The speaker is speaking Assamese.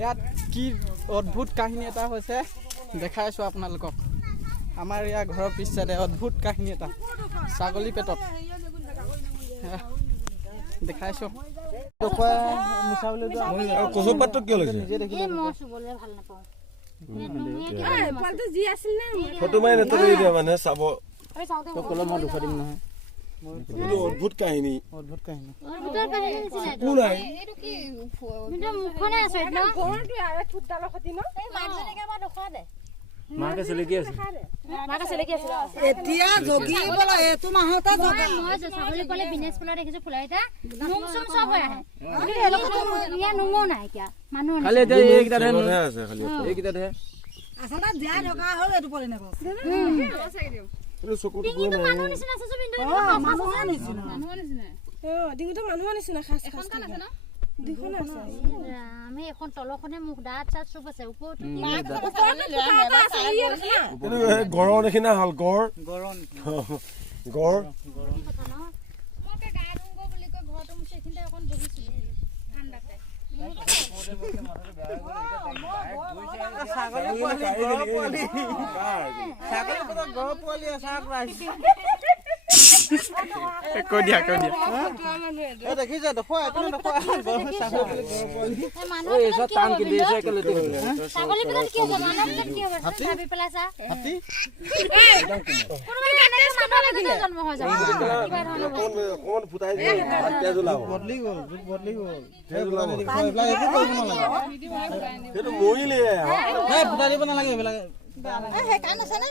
ইয়াত কি অদ্ভুত কাহিনী এটা হৈছে দেখাইছো আপোনালোকক। আমাৰ ইয়াৰ ঘৰৰ পিছতে অদ্ভুত কাহিনী এটা ছাগলী পেটত দেখাইছো। কচু পাতটো কিয় লৈছে? ফটো মাৰি নেতৰি দিয়া মানে চাব। অদ্ভুত কাহিনী মাকে চেলেকি আছে এতিয়া জগি বলা এটো মাহতা জগা মই ছাগলী পলে বিজনেস পলা দেখিছো ফুলাইটা নুম সুম সব হৈ আহে কিন্তু এলোক তো ইয়া নুমো নাই কিয়া মানুহ খালি এটা এইকেইটা আছে খালি এইকেইটা হে আসলে যা জগা হল এটো পলে নেব এইটো চকুত গৈ নাই। মানুহ নিচিনা আছে বিন্দু মানুহ নিচিনা ডিঙুটো মানুহৰ নিচিনা খাস খাস আছে ন দুখন আছে আমি এখন তলখনে মুখ দাঁত চাত চব আছে ওপৰত কিন্তু গড়ৰ নিচিনা হল গড় মকে গা ধুংগ বুলি কয় ঘৰটো মুছে খিনতে এখন বহিছো ঠাণ্ডাতে ছাগলী গড় পোৱালি কৈ দিয়া দেখিছে দেখুৱা এইসব টান কি দিয়েছে একেলগে ছাগলী পেটত কি হ'ব মানুহ পেটত কি হ'ব ভাবি পেলাইছা হাতী কোনোবা এনেকে মানুহ লাগিলে জন্ম হৈ যাব কিবা ধৰণৰ কোন ফুটাই দিয়ে তেজ ওলাব। বদলি গ'ল তেজ ওলাব এইবিলাক একো কৰিব নালাগে সেইটো মৰিলে ফুটাই দিব নালাগে এইবিলাক সেই কান আছে নে